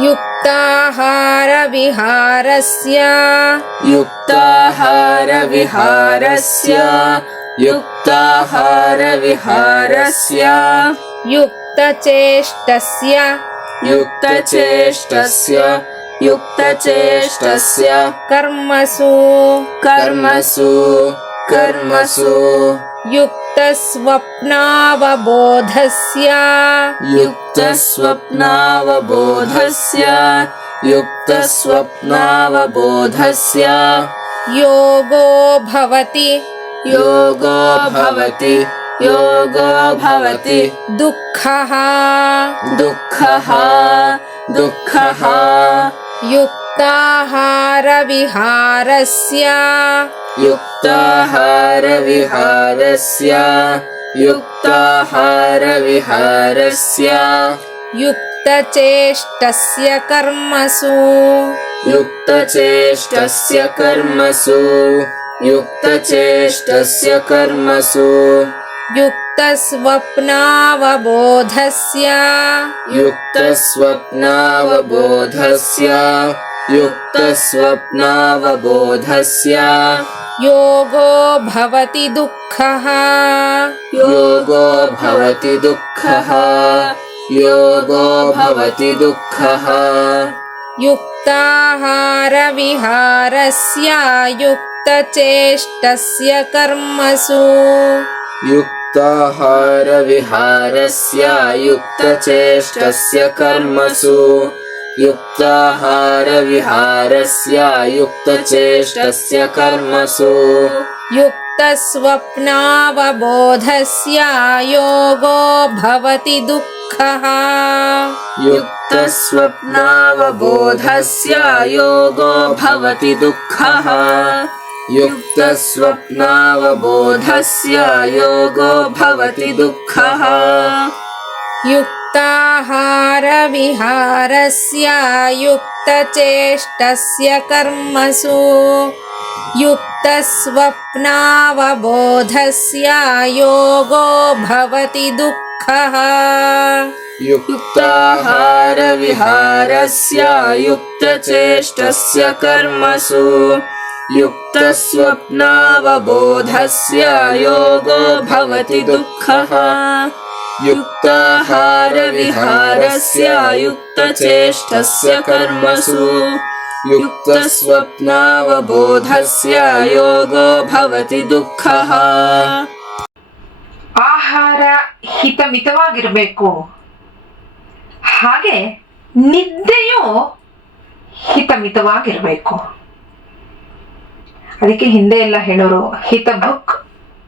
युक्ताहारविहारस्य। युक्ताहारविहारस्य। युक्ताहारविहारस्य। युक्तचेष्टस्य। युक्तचेष्टस्य। युक्तचेष्टस्य। कर्मसु। कर्मसु। कर्मसु युक्तस्वप्नावबोधस्य। युक्तस्वप्नावबोधस्य। युक्तस्वप्नावबोधस्य। योगो भवति। योगो भवति। योगो भवति। दुःखः। दुःखः। दुःखः युक्ताहारविहारस्य। युक्ताहारविहारस्य। युक्ताहारविहारस्य। युक्तचेष्टस्य कर्मसु। युक्तचेष्टस्य कर्मसु। युक्तचेष्टस्य कर्मसु। युक्तस्वप्नावबोधस्य। युक्तस्वप्नावबोधस्य युक्तस्वप्नावबोधस्य। योगो भवति दुःखः। योगो भवति दुःखः। योगो भवति दुःखः। युक्ताहारविहारस्य युक्तचेष्टस्य कर्मसु। युक्ताहारविहारस्य युक्तचेष्टस्य कर्मसु युक्ताहारविहारस्य युक्तचेष्टस्य कर्मसु युक्तस्वप्नावबोधस्य योगो भवति दुःखः। युक्तस्वप्नावबोधस्य योगो भवति दुःखः। युक्तस्वप्नावबोधस्य योगो भवति दुःखः। युक्ताहारविहारस्य युक्तचेष्टस्य कर्मसु। युक्तस्वप्नावबोधस्य योगो भवति दुःखः। युक्ताहारविहारस्य युक्तचेष्टस्य कर्मसु। युक्तस्वप्नावबोधस्य योगो भवति दुःखः युक्ताहारविहारस्य युक्तचेष्टस्य कर्मसु युक्तस्वप्नावबोधस्य योगो भवति दुःखः ಆಹಾರ ಹಿತಮಿತವಾಗಿರಬೇಕು ಹಾಗೆ ನಿದ್ದೆಯು ಹಿತಮಿತವಾಗಿರಬೇಕು ಅದಕ್ಕೆ ಹಿಂದೆ ಎಲ್ಲ ಹೇಳೋರು ಹಿತ ಭುಕ್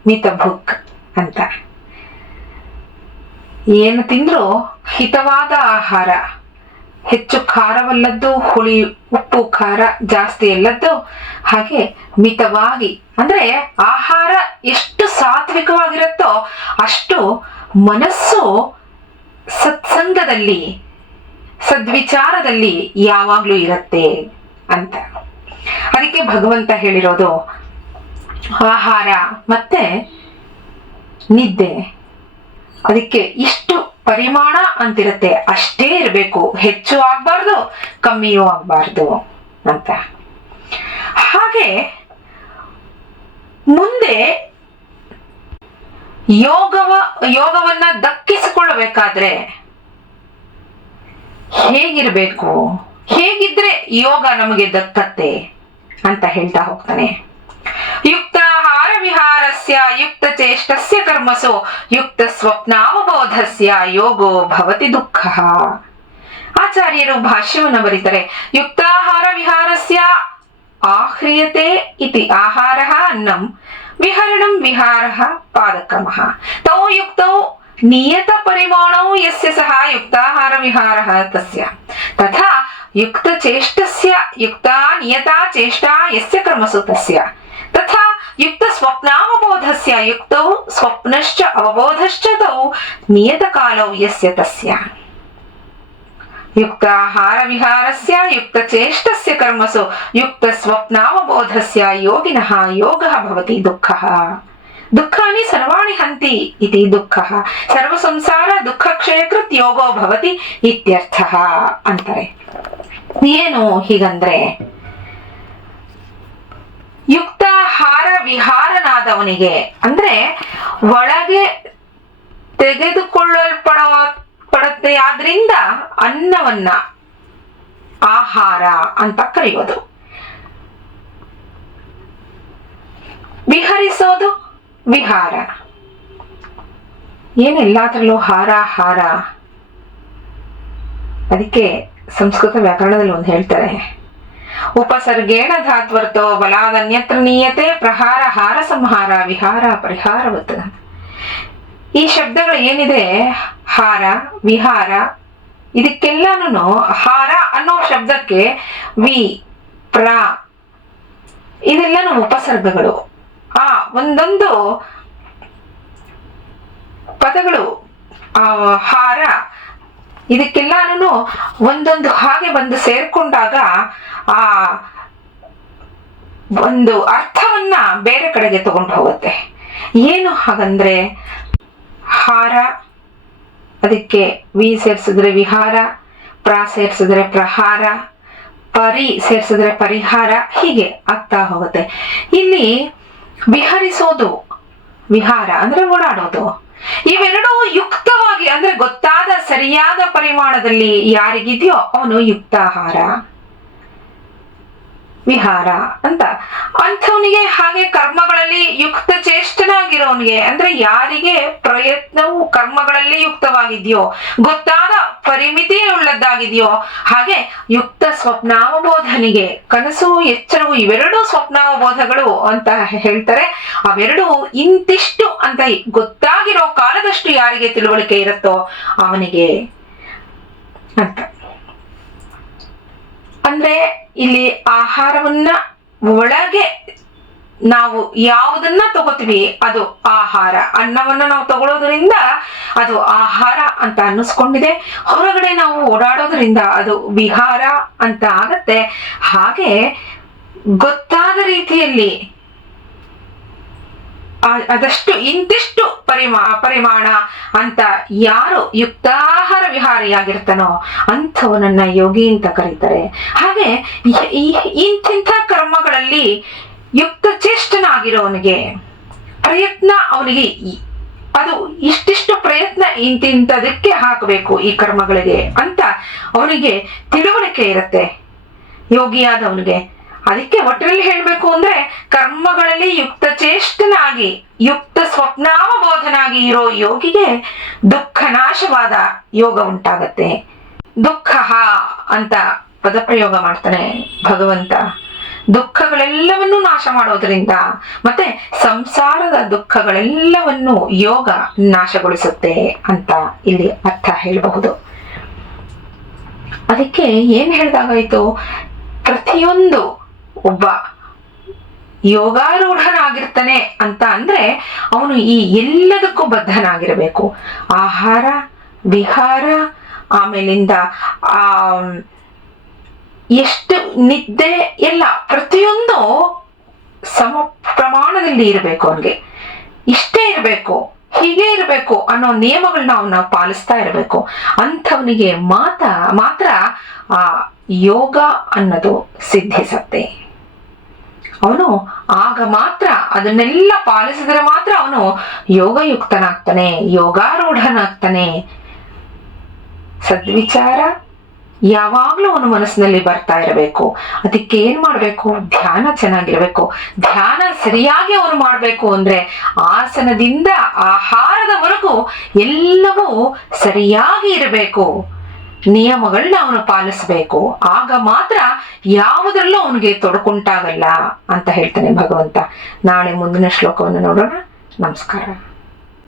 ಮಿತ ಭುಕ್ ಅಂತ ಏನು ತಿಂದರೂ ಹಿತವಾದ ಆಹಾರ. ಹೆಚ್ಚು ಖಾರವಲ್ಲದ್ದು ಹುಳಿ, ಉಪ್ಪು, ಖಾರ ಜಾಸ್ತಿ ಎಲ್ಲದ್ದು ಹಾಗೆ ಮಿತವಾಗಿ, ಅಂದ್ರೆ ಆಹಾರ ಎಷ್ಟು ಸಾತ್ವಿಕವಾಗಿರುತ್ತೋ ಅಷ್ಟು ಮನಸ್ಸು ಸತ್ಸಂಗದಲ್ಲಿ, ಸದ್ವಿಚಾರದಲ್ಲಿ ಯಾವಾಗ್ಲೂ ಇರುತ್ತೆ ಅಂತ. ಅದಕ್ಕೆ ಭಗವಂತ ಹೇಳಿರೋದು ಆಹಾರ ಮತ್ತೆ ನಿದ್ದೆ. ಅದಕ್ಕೆ ಇಷ್ಟು ಪರಿಮಾಣ ಅಂತಿರತ್ತೆ. ಅಷ್ಟೇ ಇರಬೇಕು. ಹೆಚ್ಚು ಆಗ್ಬಾರ್ದು, ಕಮ್ಮಿಯೂ ಆಗ್ಬಾರ್ದು ಅಂತ. ಹಾಗೆ ಮುಂದೆ ಯೋಗವ, ಯೋಗವನ್ನ ದಕ್ಕಿಸಿಕೊಳ್ಳಬೇಕಾದ್ರೆ ಹೇಗಿರ್ಬೇಕು? ಹೇಗಿದ್ರೆ ಯೋಗ ನಮಗೆ ದಕ್ಕತ್ತೆ ಅಂತ ಹೇಳ್ತಾ ಹೋಗ್ತಾನೆ. ಯುಕ್ತಾಹಾರ ಯುಕ್ತ ಚೇಷ್ಟಸ್ಯ ಕರ್ಮಸು ಯುಕ್ತ ಸ್ವಪ್ನಾವಬೋಧಸ್ಯ ಯೋಗೋ ಭವತಿ ದುಃಖ. ಆಚಾರ್ಯರು ಭಾಷ್ಯವನ್ನು ಬರೀತಾರೆ, ಯುಕ್ತಾಹಾರ ವಿಹಾರಸ್ಯ ಆಹ್ರಿಯತೆ ಇತಿ ಆಹಾರ ಅನ್ನಂ ವಿಹರಣಂ ವಿಹಾರ ಪಾದಕ್ರಮಃ. ತೌ ಯುಕ್ತೌ ನಿಯತ ಪರಿಮಾಣೌ ಯಸ್ಯ ಸಹ ಯುಕ್ತಾಹಾರ ವಿಹಾರ ತಸ್ಯ. ತಥಾ ಯುಕ್ತ ಚೇಷ್ಟಸ್ಯ ಯುಕ್ತಾ ನಿಯತಾ ಚೇಷ್ಟಾ ಯಸ್ಯ ಕರ್ಮಸು ತಸ್ಯ. ತಥಾ ಯುಕ್ತ ಸ್ವಪ್ನಾವಬೋಧಸ್ಯ ಯುಕ್ತೌ ಸ್ವಪ್ನಶ್ಚ ಅವಬೋಧಶ್ಚ ತೌ ನಿಯತ ಕಾಲೌ ಯಸ್ಯ ತಸ್ಯ ಯುಕ್ತಾಹಾರ ವಿಹಾರಸ್ಯ ಯುಕ್ತ ಚೇಷ್ಟಸ್ಯ ಕರ್ಮಸು ಯುಕ್ತ ಸ್ವಪ್ನಾವಬೋಧಸ್ಯ ಯೋಗಿನಃ ಯೋಗಃ ಭವತಿ ದುಃಖಃ ದುಃಖಾನಿ ಸರ್ವಾಣಿ ಹಂತಿ ಇತಿ ದುಃಖಃ ಸರ್ವ ಸಂಸಾರ ದುಃಖ ಕ್ಷಯಕೃತ್ ಯೋಗೋ ಭವತಿ ಇತ್ಯರ್ಥಃ ಅಂತಾರೆ ಏನು ಹೀಗಂದ್ರೆ ಯುಕ್ತಾಹಾರ ವಿಹಾರನಾದವನಿಗೆ. ಅಂದ್ರೆ ಒಳಗೆ ತೆಗೆದುಕೊಳ್ಳಲ್ಪಡುವ ಪಡುತ್ತೆ ಆದ್ರಿಂದ ಅನ್ನವನ್ನ ಆಹಾರ ಅಂತ ಕರೆಯೋದು. ವಿಹರಿಸೋದು ವಿಹಾರ. ಏನೆಲ್ಲಾದ್ರಲ್ಲೂ ಹಾರ ಹಾರ? ಅದಕ್ಕೆ ಸಂಸ್ಕೃತ ವ್ಯಾಕರಣದಲ್ಲಿ ಒಂದು ಹೇಳ್ತಾರೆ. ಉಪಸರ್ಗೇಣ ಧಾತ್ವರ್ತೋ ಬಲಾದನ್ಯತ್ರ ನೀಯತೆ ಪ್ರಹಾರ ಹಾರ ಸಂಹಾರ ವಿಹಾರ ಪರಿಹಾರವತ್ ಈ ಶಬ್ದಗಳು ಏನಿದೆ? ಹಾರ, ವಿಹಾರ ಇದಕ್ಕೆಲ್ಲಾನು ಹಾರ ಅನ್ನೋ ಶಬ್ದಕ್ಕೆ ವಿ, ಪ್ರ, ಇದೆಲ್ಲನೂ ಉಪಸರ್ಗಗಳು. ಆ ಒಂದೊಂದು ಪದಗಳು ಹಾರ ಇದಕ್ಕೆಲ್ಲಾನು ಒಂದೊಂದು ಹಾಗೆ ಬಂದು ಸೇರ್ಕೊಂಡಾಗ ಆ ಒಂದು ಅರ್ಥವನ್ನ ಬೇರೆ ಕಡೆಗೆ ತಗೊಂಡು ಹೋಗುತ್ತೆ. ಏನು ಹಾಗಂದ್ರೆ ಹಾರ, ಅದಕ್ಕೆ ವಿ ಸೇರಿಸಿದ್ರೆ ವಿಹಾರ, ಪ್ರ ಸೇರಿಸಿದ್ರೆ ಪ್ರಹಾರ, ಪರಿ ಸೇರಿಸಿದ್ರೆ ಪರಿಹಾರ, ಹೀಗೆ ಆಗ್ತಾ ಹೋಗುತ್ತೆ. ಇಲ್ಲಿ ವಿಹರಿಸೋದು ವಿಹಾರ ಅಂದ್ರೆ ಓಡಾಡೋದು. ಇವೆರಡೂ ಯುಕ್ತವಾಗಿ ಅಂದ್ರೆ ಗೊತ್ತಾದ ಸರಿಯಾದ ಪರಿಮಾಣದಲ್ಲಿ ಯಾರಿಗಿದೆಯೋ ಅವನು ಯುಕ್ತಾಹಾರ. ವಿಹಾರ ಅಂತ. ಅಂಥವನಿಗೆ ಹಾಗೆ ಕರ್ಮಗಳಲ್ಲಿ ಯುಕ್ತ ಚೇಷ್ಟನಾಗಿರೋನಿಗೆ ಅಂದ್ರೆ ಯಾರಿಗೆ ಪ್ರಯತ್ನವು ಕರ್ಮಗಳಲ್ಲಿ ಯುಕ್ತವಾಗಿದೆಯೋ, ಗೊತ್ತಾದ ಪರಿಮಿತಿ ಉಳ್ಳದ್ದಾಗಿದೆಯೋ, ಹಾಗೆ ಯುಕ್ತ ಸ್ವಪ್ನಾವಬೋಧನಿಗೆ ಕನಸು, ಎಚ್ಚರವು ಇವೆರಡೂ ಸ್ವಪ್ನಾವಬೋಧಗಳು ಅಂತ ಹೇಳ್ತಾರೆ. ಅವೆರಡು ಇಂತಿಷ್ಟು ಅಂತ ಗೊತ್ತಾಗಿರೋ ಕಾಲದಷ್ಟು ಯಾರಿಗೆ ತಿಳುವಳಿಕೆ ಇರುತ್ತೋ ಅವನಿಗೆ ಅಂತ. ಅಂದ್ರೆ ಇಲ್ಲಿ ಆಹಾರವನ್ನ ಒಳಗೆ ನಾವು ಯಾವುದನ್ನ ತಗೋತೀವಿ? ಅದು ಆಹಾರ. ಅನ್ನವನ್ನ ನಾವು ತಗೊಳ್ಳೋದ್ರಿಂದ ಅದು ಆಹಾರ ಅಂತ ಅನ್ನಿಸ್ಕೊಂಡಿದೆ. ಹೊರಗಡೆ ನಾವು ಓಡಾಡೋದ್ರಿಂದ ಅದು ವಿಹಾರ ಅಂತ ಆಗತ್ತೆ. ಹಾಗೆ ಗೊತ್ತಾದ ರೀತಿಯಲ್ಲಿ ಅದಷ್ಟು ಇಂತಿಷ್ಟು ಪರಿಮಾ, ಪರಿಮಾಣ ಅಂತ ಯಾರು ಯುಕ್ತಾಹಾರ ವಿಹಾರಿಯಾಗಿರ್ತಾನೋ ಅಂಥವನನ್ನ ಯೋಗಿ ಅಂತ ಕರೀತಾರೆ. ಹಾಗೆ ಇಂತಿಂಥ ಕರ್ಮಗಳಲ್ಲಿ ಯುಕ್ತ ಚೇಷ್ಟನಾಗಿರೋವನಿಗೆ ಪ್ರಯತ್ನ ಅವನಿಗೆ ಅದು ಇಷ್ಟಿಷ್ಟು ಪ್ರಯತ್ನ ಇಂತಿಂಥದಕ್ಕೆ ಹಾಕಬೇಕು ಈ ಕರ್ಮಗಳಿಗೆ ಅಂತ ಅವನಿಗೆ ತಿಳುವಳಿಕೆ ಇರುತ್ತೆ. ಯೋಗಿಯಾದವನಿಗೆ ಅದಕ್ಕೆ ಒಟ್ಟಿನಲ್ಲಿ ಹೇಳ್ಬೇಕು ಅಂದ್ರೆ ಕರ್ಮಗಳಲ್ಲಿ ಯುಕ್ತ ಚೇಷ್ಟನಾಗಿ, ಯುಕ್ತ ಸ್ವಪ್ನಾವಬೋಧನಾಗಿ ಇರೋ ಯೋಗಿಗೆ ದುಃಖ ನಾಶವಾದ ಯೋಗ ಉಂಟಾಗತ್ತೆ. ದುಃಖ ಅಂತ ಪದಪ್ರಯೋಗ ಮಾಡ್ತಾನೆ ಭಗವಂತ. ದುಃಖಗಳೆಲ್ಲವನ್ನೂ ನಾಶ ಮಾಡೋದ್ರಿಂದ ಮತ್ತೆ ಸಂಸಾರದ ದುಃಖಗಳೆಲ್ಲವನ್ನು ಯೋಗ ನಾಶಗೊಳಿಸುತ್ತೆ ಅಂತ ಇಲ್ಲಿ ಅರ್ಥ ಹೇಳಬಹುದು. ಅದಕ್ಕೆ ಏನ್ ಹೇಳ್ದಾಗಾಯ್ತು? ಪ್ರತಿಯೊಂದು ಒಬ್ಬ ಯೋಗಾರೂಢನಾಗಿರ್ತಾನೆ ಅಂತ ಅಂದ್ರೆ ಅವನು ಈ ಎಲ್ಲದಕ್ಕೂ ಬದ್ಧನಾಗಿರಬೇಕು. ಆಹಾರ, ವಿಹಾರ, ಆಮೇಲಿಂದ, ಆ, ಎಷ್ಟು ನಿದ್ದೆ ಎಲ್ಲ ಪ್ರತಿಯೊಂದು ಸಮ ಪ್ರಮಾಣದಲ್ಲಿ ಇರಬೇಕು ಅವನಿಗೆ. ಇಷ್ಟೇ ಇರಬೇಕು, ಹೀಗೆ ಇರಬೇಕು ಅನ್ನೋ ನಿಯಮಗಳನ್ನ ಅವನ್ನ ಪಾಲಿಸ್ತಾ ಇರಬೇಕು. ಅಂಥವನಿಗೆ ಮಾತ, ಮಾತ್ರ ಆ ಯೋಗ ಅನ್ನೋದು ಸಿದ್ಧಿಸತ್ತೆ ಅವನು ಆಗ ಮಾತ್ರ ಅದನ್ನೆಲ್ಲ ಪಾಲಿಸಿದ್ರೆ ಮಾತ್ರ ಅವನು ಯೋಗಯುಕ್ತನಾಗ್ತಾನೆ, ಯೋಗಾರೂಢನಾಗ್ತಾನೆ. ಸದ್ವಿಚಾರ ಯಾವಾಗ್ಲೂ ಅವನ ಮನಸ್ಸಿನಲ್ಲಿ ಬರ್ತಾ ಇರಬೇಕು. ಅದಕ್ಕೆ ಏನ್ ಮಾಡ್ಬೇಕು? ಧ್ಯಾನ ಚೆನ್ನಾಗಿರ್ಬೇಕು. ಧ್ಯಾನ ಸರಿಯಾಗಿ ಅವನು ಮಾಡ್ಬೇಕು ಅಂದ್ರೆ ಆಸನದಿಂದ ಆಹಾರದವರೆಗೂ ಎಲ್ಲವೂ ಸರಿಯಾಗಿ ಇರಬೇಕು. ನಿಯಮಗಳನ್ನ ಅವನು ಪಾಲಿಸಬೇಕು. ಆಗ ಮಾತ್ರ ಯಾವುದರಲ್ಲೂ ಅವನಿಗೆ ತೊಡಕುಂಟಾಗಲ್ಲ ಅಂತ ಹೇಳ್ತಾನೆ ಭಗವಂತ. ನಾಳೆ ಮುಂದಿನ ಶ್ಲೋಕವನ್ನು ನೋಡೋಣ. ನಮಸ್ಕಾರ.